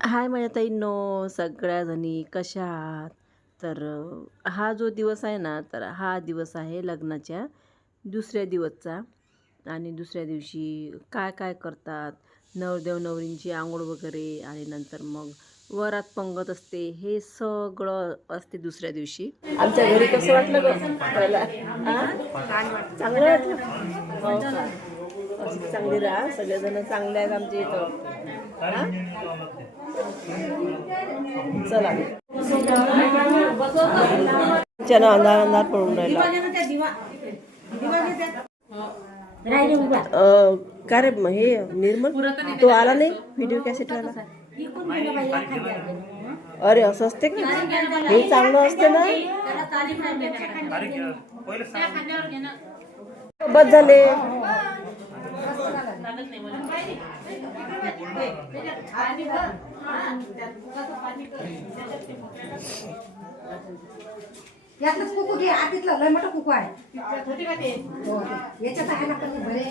हाय माझ्या ताईंनो, सगळ्या जणी कशा आहात? तर हा जो दिवस आहे ना, तर हा दिवस आहे लग्नाच्या दुसऱ्या दिवसचा. आणि दुसऱ्या दिवशी काय काय करतात, नवरदेव नवरींची आंघोळ वगैरे, आणि नंतर मग वरात पंगत असते, हे सगळं असते दुसऱ्या दिवशी. आमच्या घरी कसं वाटलं गं पहिला? चांगलं वाटलं? हो का? अशी चांगली राहा, सगळेजण चांगले आहेत आमच्या इथं. चला, चला, अंधार अंधार पडून राहिला. का रे हे निर्मल, तो आला नाही व्हिडिओ कॅसेट वाला? अरे असं असते का? हे चांगलं असते ना. बस झाले. यातलंच कुकू घे, आतीतलं लय मोठं कुकू आहे. याच्यात आहे ना पण बरे.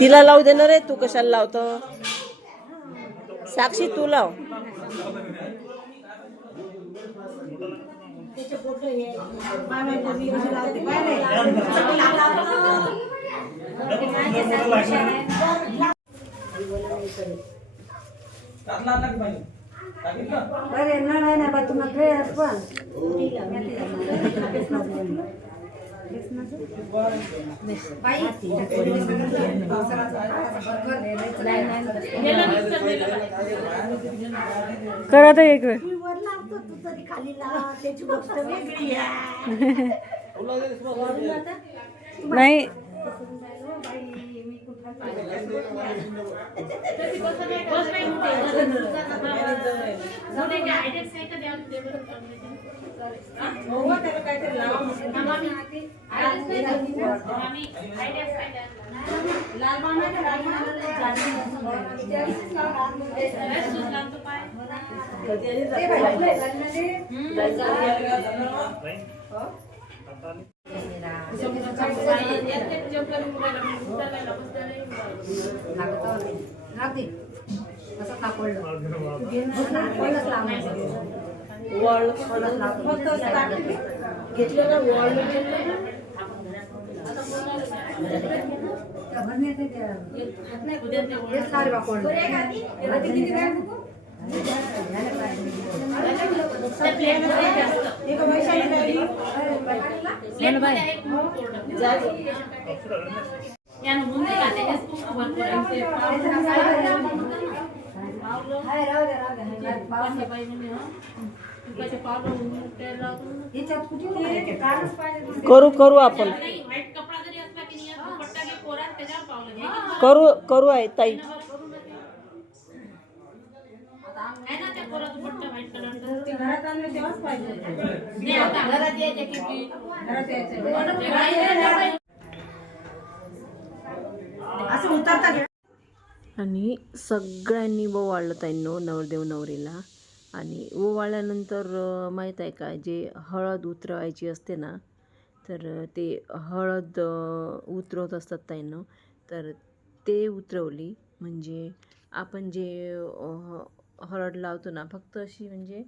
तिला लावू देणार रे, तू कशाला लावतो? साक्षी तू लाव. अरे नाही नाही बा तुम्हाला ड्रेस पण करा तर एक वेळ. खाली लाव, त्याची गोष्ट वेगळी आहे. नाही घेतलं ना वॉल करू करू आपण करू करू आहे ताई. आणि सगळ्यांनी ओवाळलं ताईंनो नवरदेव नवरीला. आणि ओवाळल्यानंतर माहीत आहे का, जे हळद उतरवायची असते ना, तर ते हळद उतरवत असतात ताईंनो. तर ते उतरवली म्हणजे आपण जे हळद लावतो ना, फक्त अशी म्हणजे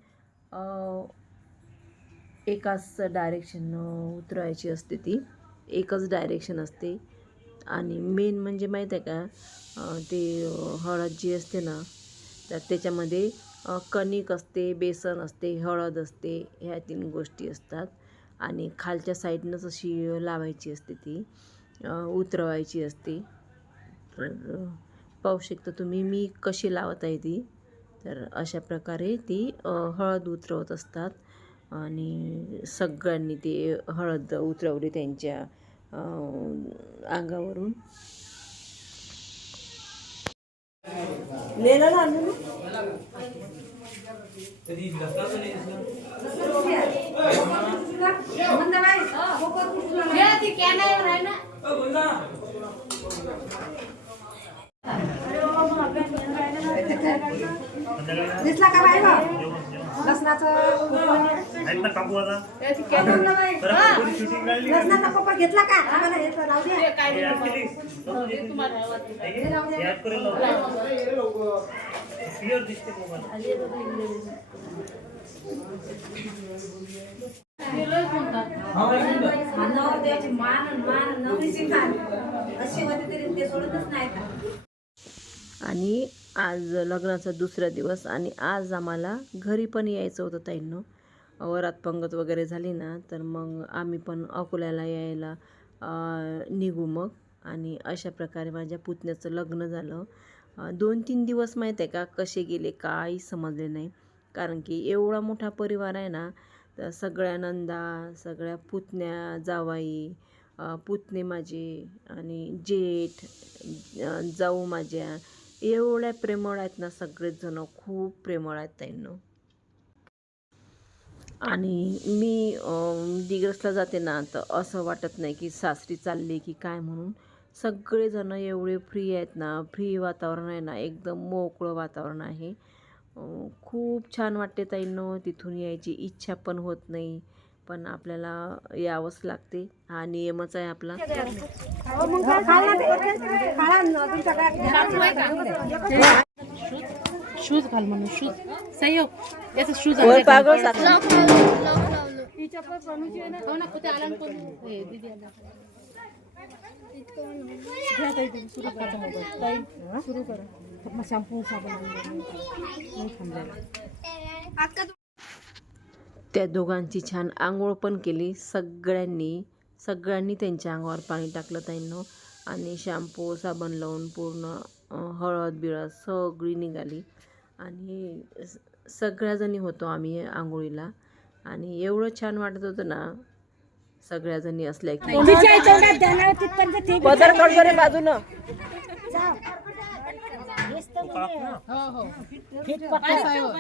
एकाच डायरेक्शननं उतरवायची असते, ती एकच डायरेक्शन असते. आणि मेन म्हणजे माहीत आहे का, ते हळद जी असते ना, तर त्याच्यामध्ये कणिक असते, बेसन असते, हळद असते, ह्या 3 गोष्टी असतात. आणि खालच्या साईडनंच अशी लावायची असते, ती उतरवायची असते. तर पाहू शकता तुम्ही मी कशी लावत आहे ती. तर अशा प्रकारे ती हळद उतरवत असतात. आणि सगळ्यांनी ती हळद उतरवली त्यांच्या अंगावरून. नेलं ना दिसला का बाई लसणाचं लग्नाचा पप्पा घेतला का आम्हाला हे तर राहू द्या. मान नवरीची मान अशी होती तरी ते सोडतच नाही. आणि आज लग्नाचा दुसरा दिवस आणि आज आम्हाला घरी पण यायचं होतं ताईंनो. वरात पंगत वगैरे झाली ना तर मग आम्ही पण अकोल्याला यायला निघू मग. आणि अशा प्रकारे माझ्या पुतण्याचं लग्न झालं. 2-3 दिवस माहीत आहे का कसे गेले काही समजले नाही. कारण की एवढा मोठा परिवार आहे ना, तर सगळ्या नंदा, सगळ्या पुतण्या जावाई, पुतणे माझे आणि जेठ, जाऊ माझ्या एवढ्या प्रेमळ आहेत ना, सगळेच जण खूप प्रेमळ आहेत ताईंनो. आणि मी दिग्रसला जाते ना तर असं वाटत नाही की सासरी चालली की काय म्हणून. सगळेजण एवढे फ्री आहेत ना, फ्री वातावरण आहे ना, एकदम मोकळं वातावरण आहे. खूप छान वाटते ताईंनो. तिथून यायची इच्छा पण होत नाही, पण आपल्याला यावंच लागते. हा नियमच आहे आपला. शूज घाल म्हणून शूज सहयोग याचा शूज त्या दोघांची छान आंघोळ पण केली. सगळ्यांनी त्यांच्या अंगावर पाणी टाकलं ताईंनो. आणि शॅम्पू साबण लावून पूर्ण हळद बिळद सगळी निघाली. आणि सगळ्याजणी होतो आम्ही आंघोळीला. आणि एवढं छान वाटत होतं ना सगळ्याजणी असल्या की. पदर कडजरे बाजूनं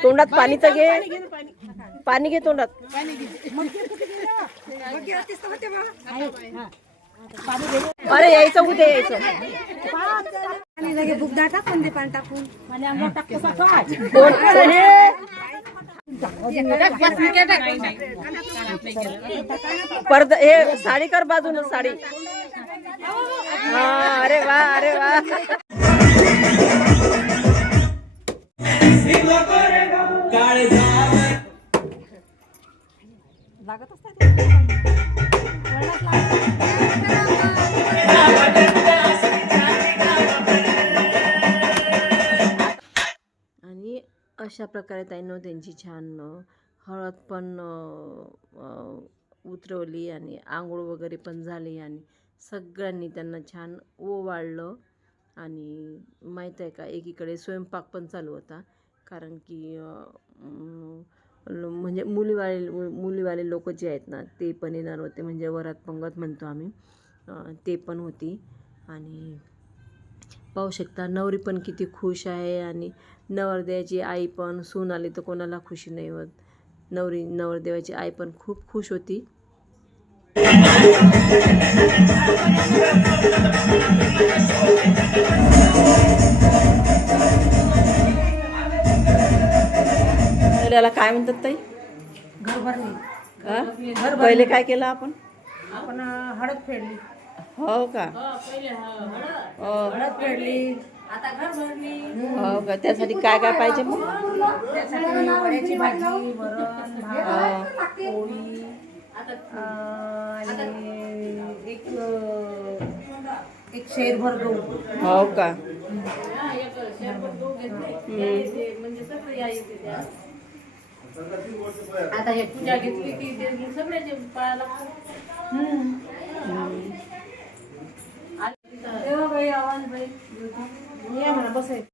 तोंडात पाणी तर घे, पाणी घे तोंडात. अरे यायचं कुठे यायचं. पडदा हे साडी कर बाजून साडी. अरे वा अरे वा. आणि अशा प्रकारे ताईंनो त्यांची छान हळद पण उतरवली आणि आंघोळ वगैरे पण झाली. आणि सगळ्यांनी त्यांना छान ओवाळलं. आणि माहीत आहे का एकीकडे स्वयंपाक पण चालू होता. कारण की म्हणजे मुलीवाले लोक जे आहेत ना ते पण येणार होते. म्हणजे वरात पंगत म्हणतो आम्ही, ते पण होती. आणि पाहू शकता नवरी पण किती खुश आहे. आणि नवरदेवाची आई पण, सून आली तर कोणाला खुशी नाही होत. नवरदेवाची आई पण खूप खुश होती. याला काय म्हणतात ताई? घर भरली. पहिले काय केलं आपण? हळद फेडली. हो का? हळद फेडली, आता घर भरली. हो का? त्यासाठी काय काय पाहिजे मग? त्यासाठी वड्याची भाजी, वरण, भात, पोळी आणि एक शेरभर गहू. हो का? आता हे पूजा घेतली की सगळ्याचे पायाला आवाज बाई म्हणा बसायचं.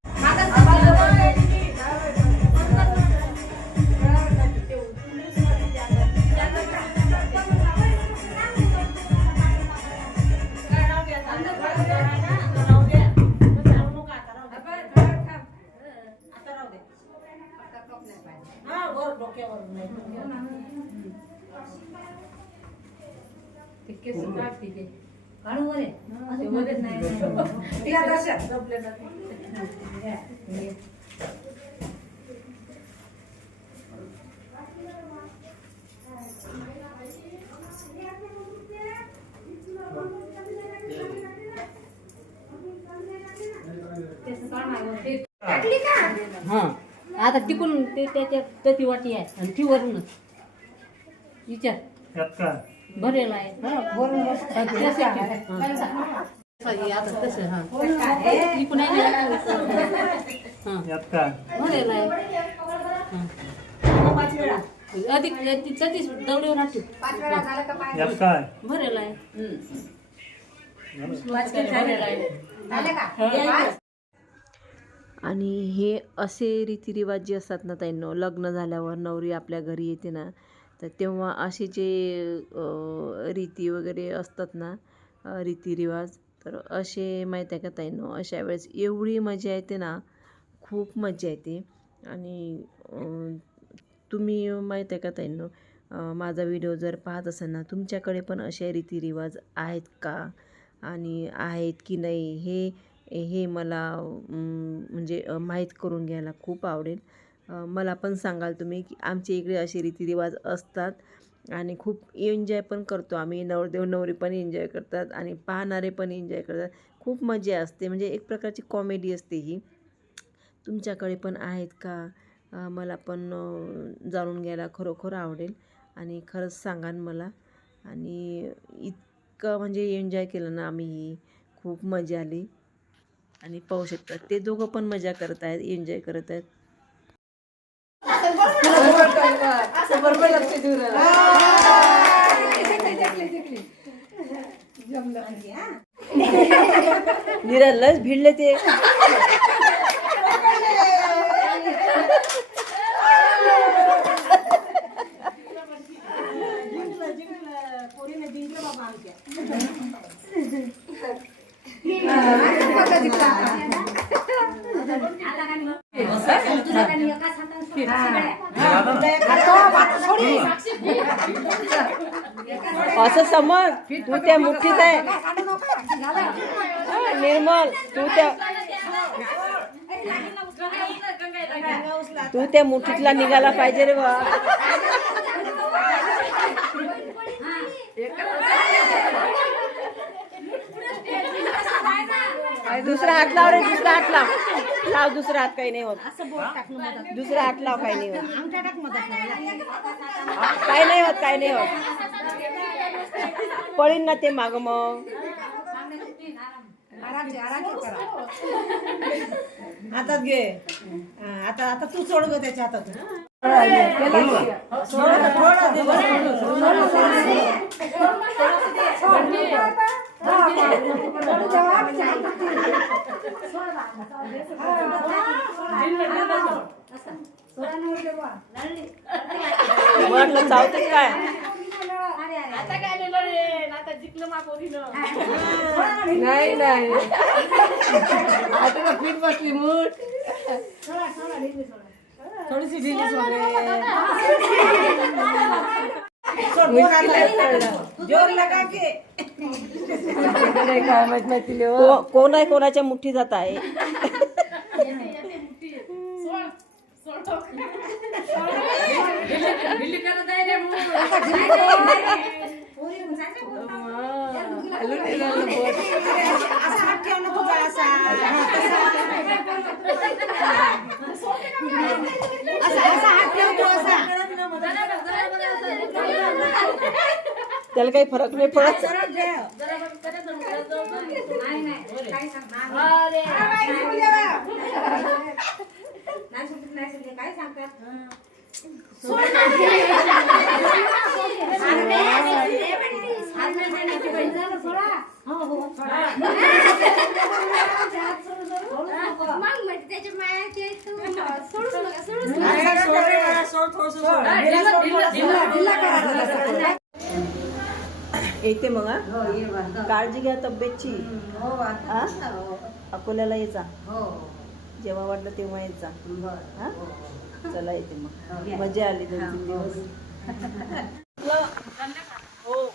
टाकली का हा आता तिकून ते त्याच्या ती वाटी आहे आणि ती वरूनच विचार त्यात काय भरेल आहे आता तसं हा तिकून आहे ना. हा त्यात काय भरेल आहे अधिक सतीश दौडीवर राहते 5 वेळा झालं का पाय त्यात काय भरेल आहे भरेल आहे झालं का आणि हे असे रीतिरिवाज जे असतात ना ताईंनो, लग्न झाल्यावर नवरी आपल्या घरी येते ना, तर तेव्हा असे जे रीती वगैरे असतात ना, रीतिरिवाज, तर असे माहीत आहे का ताईंनो, अशा वेळेस एवढी मजा येते ना, खूप मजा येते. आणि तुम्ही माहीत आहे का ताईंनो, माझा व्हिडिओ जर पाहत असाल ना, तुमच्याकडे पण असे रीतिरिवाज आहेत का, आणि आहेत की नाही हे मला म्हणजे माहीत करून घ्यायला खूप आवडेल. मला पण सांगाल तुम्ही की आमच्या इकडे असे रीतिरिवाज असतात आणि खूप एन्जॉय पण करतो आम्ही. नवरदेव नवरी पण एन्जॉय करतात आणि पाहणारे पण एन्जॉय करतात. खूप मजा असते, म्हणजे एक प्रकारची कॉमेडी असते ही. तुमच्याकडे पण आहेत का, मला पण जाणून घ्यायला खरोखर आवडेल आणि खरंच सांगान मला. आणि इतकं म्हणजे एन्जॉय केलं ना आम्ही, खूप मजा आली. आणि पाहू शकतात ते दोघं पण मजा करत आहेत, एन्जॉय करत आहेत. निरालच भिडले ते. असं समज तू त्या मुठीत आहे, निर्मल तू त्या मुठीतला निघाला पाहिजे रे बा. दुसरा हात लाव रे, दुसरा हात लाव दुसरा हात, काही नाही होत. दुसरा हात लाव, काही नाही होत, काही नाही होत. पळीन ना ते माग मग. हातात घे. आता तू सोड ग त्याच्या हातात. म्हटलं चावते काय. नाही नाही आता फिट बसली मूठ थोडीशी ढिली जोर लगा के. काय माहित नाही तिले कोण आहे कोणाच्या मुठीत जात आहे. असा हात ठेव ना तुझा असा. असा हात ठेव तू असा. त्याला काही फरक नाही पडत. काय सांगतात. येते मग. काळजी घ्या तब्येतची. अकोल्याला यायचा, जेव्हा वाटलं तेव्हा यायचा. हा चला, येते मग. मजा आली 2-3 दिवस. हो,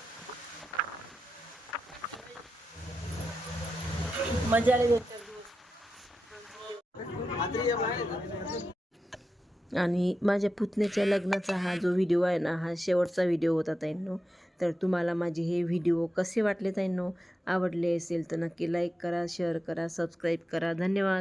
मजा आली 2-4 दिवस. आणि माझ्या पुतण्याच्या लग्नाचा हा जो व्हिडिओ आहे ना, हा शेवटचा व्हिडिओ होता ताईंनो. तर तुम्हाला माझे हे व्हिडिओ कसे वाटले ताईंनो, आवडले असेल तर नक्की लाईक करा, शेअर करा, सबस्क्राईब करा. धन्यवाद.